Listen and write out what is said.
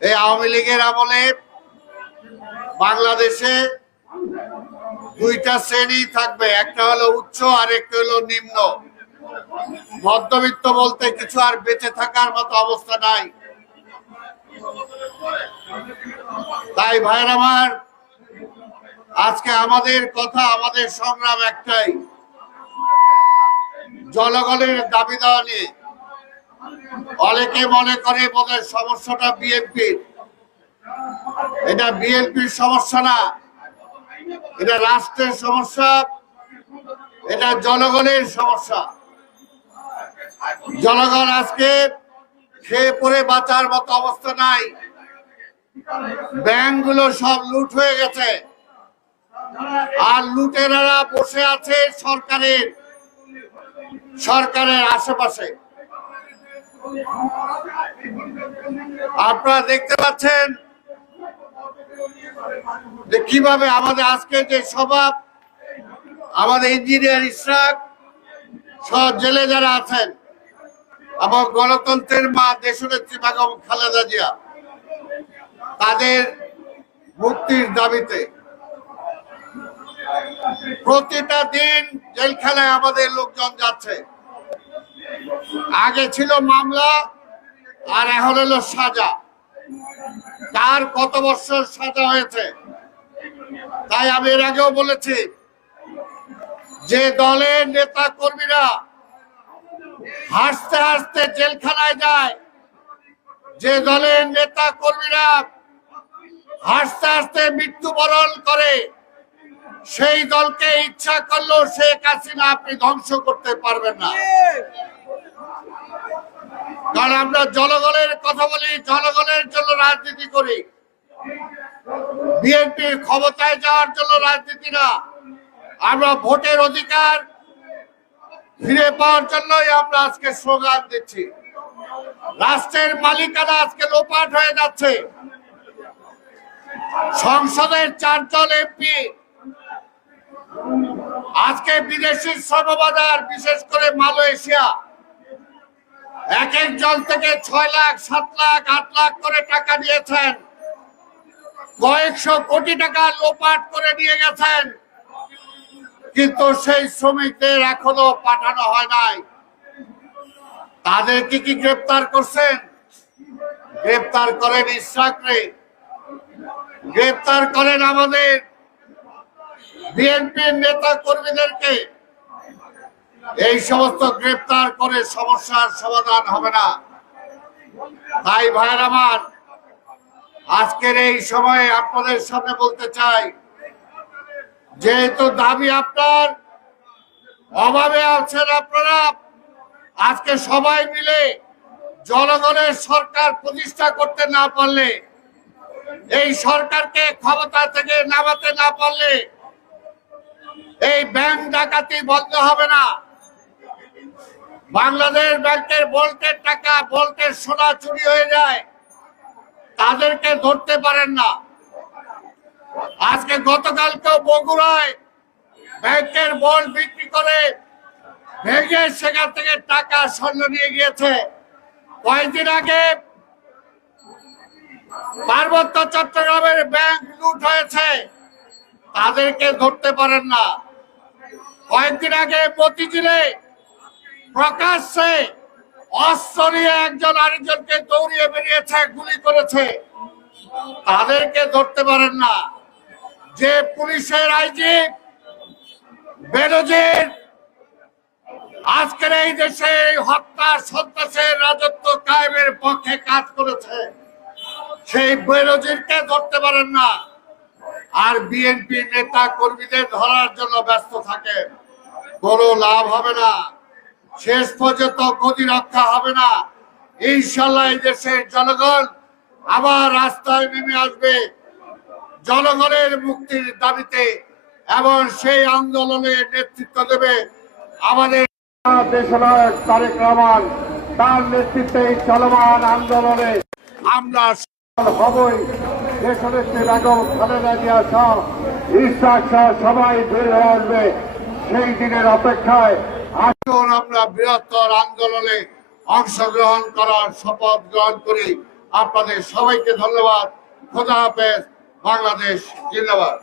এই আওয়ামী লীগের আমলে বাংলাদেশে দুইটা শ্রেণি থাকবে, একটা হলো উচ্চ আর একটা হলো নিম্ন। মধ্যবিত্ত বলতে কিছু আর বেঁচে থাকার মতো অবস্থা নাই। তাই ভাইয়ের আমার, আজকে আমাদের কথা, আমাদের সংগ্রাম একটাই। জনগণের দাবি দেওয়া নিয়ে। অনেকে মনে করে বোধহয় সমস্যাটা বিএনপির এটা বিএনপির সমস্যা না। এটা রাষ্ট্রের সমস্যা, এটা জনগণের সমস্যা। জনগণ আজকে খেয়ে পড়ে বাঁচার মতো অবস্থা নাই। ব্যাংকগুলো সব লুট হয়ে গেছে। আর লুটেরারা বসে আছে সরকারের সরকারের আশেপাশে। আপনারা দেখতে পাচ্ছেন যে কীভাবে আমাদের আজকে যে সভা আমাদের ইঞ্জিনিয়ার ইশরাক সহ জেলে যারা আছেন এবং গণতন্ত্রের মা দেশনেত্রী বেগম খালেদা জিয়া, তাদের মুক্তির দাবিতে প্রতিটা দিন জেলখানায় আমাদের লোকজন যাচ্ছে। আগে ছিল মামলা, আর এখন হলো সাজা। তার কত বছর সাজা হয়েছে? তাই আমি এর আগেও বলেছি, যে দলের নেতা কর্মীরা হাসতে হাসতে জেলখানায় যায়, যে দলের নেতা কর্মীরা হাসতে হাসতে মৃত্যুবরণ করে, সেই দলকে ইচ্ছা করলেও শেখ হাসিনা আপনি ধ্বংস করতে পারবেন না। কারণ আমরা জনগণের কথা বলি, জনগণের জন্য রাজনীতি করি। বিএনপির ক্ষমতায় যাওয়ার জন্য রাজনীতি না। আমরা ভোটের অধিকার ফিরে পাওয়ার জন্যই আমরা আজকে স্লোগান দিচ্ছি। রাষ্ট্রের মালিকানা আজকে লোপাট হয়ে যাচ্ছে। সংসদের চারজন এমপি। আজকে বিদেশি শ্রমবাজার বিশেষ করে মালয়েশিয়া। এক একজন থেকে ছয় লাখ, সাত লাখ, আট লাখ করে টাকা নিয়েছেন কয়েকশো কোটি টাকা লোপাট করে নিয়ে গেছেন। কিন্তু সেই শ্রমিকদের এখনও পাঠানো হয় নাই। তাদেরকে কি গ্রেপ্তার করছেন? গ্রেপ্তার করেন ইসরাকরে গ্রেপ্তার করেন আমাদের বিএনপির নেতা কর্মীদেরকে। এই সমস্ত গ্রেপ্তার করে সমস্যার সমাধান হবে না। তাই ভাইয়ের আমার, আজকের এই সময়ে আপনাদের সামনে বলতে চাই, যেহেতু দাবি আপনার, অভাবে আছেন আপনারা, আজকে সবাই মিলে জনগণের সরকার প্রতিষ্ঠা করতে না পারলে, এই সরকারকে ক্ষমতা থেকে নামাতে না পারলে, এই ব্যাংক ডাকাতি বন্ধ হবে না। বাংলাদেশ ব্যাংকের বল্টের টাকা বল্টের সোনা চুরি হয়ে যায়। তাদেরকে ধরতে পারেন না। আজকে গতকালকেও বগুড়ায় ব্যাংকের বল বিক্রি করে ভেঙে সেখান থেকে টাকা স্বর্ণ নিয়ে গিয়েছে। কয়েকদিন আগে পার্বত্য চট্টগ্রামের ব্যাংক লুট হয়েছে। তাদেরকে ধরতে পারেন না। কয়েকদিন আগে মতিঝিলে প্রকাশ্যে অস্ত্র নিয়ে একজন আরেকজনকে দৌড়িয়ে বেরিয়েছে, গুলি করেছে। তাদেরকে ধরতে পারেন না। যে পুলিশের আইজি বেরোজির আজকের এই দেশে হত্যা সন্ত্রাসের রাজত্ব কায়েমের পক্ষে কাজ করেছে। সেই বেরোজিরকে ধরতে পারেন না। আর বিএনপি নেতা কর্মীদের ধরার জন্য ব্যস্ত থাকে। কোনো লাভ হবে না। শেষ পর্যন্ত গতি রক্ষা হবে না। ইনশাল্লাহ এই দেশের জনগণ আবার রাস্তায় নেমে আসবে। জনগণের মুক্তির দাবিতে এবং সেই আন্দোলনের নেতৃত্ব দেবে আমাদের দেশনায়ক তারেক রহমান। তার নেতৃত্বে চলমান আন্দোলনে আমরা হবই। দেশনেত্রী বেগম খালেদা সবাই বের আসবে। সেই দিনের অপেক্ষায় আসুন আমরা বৃহত্তর আন্দোলনে অংশগ্রহণ করার শপথ গ্রহণ করি। আপনাদের সবাইকে ধন্যবাদ। খোদা হাফেজ। বাংলাদেশ জিন্দাবাদ।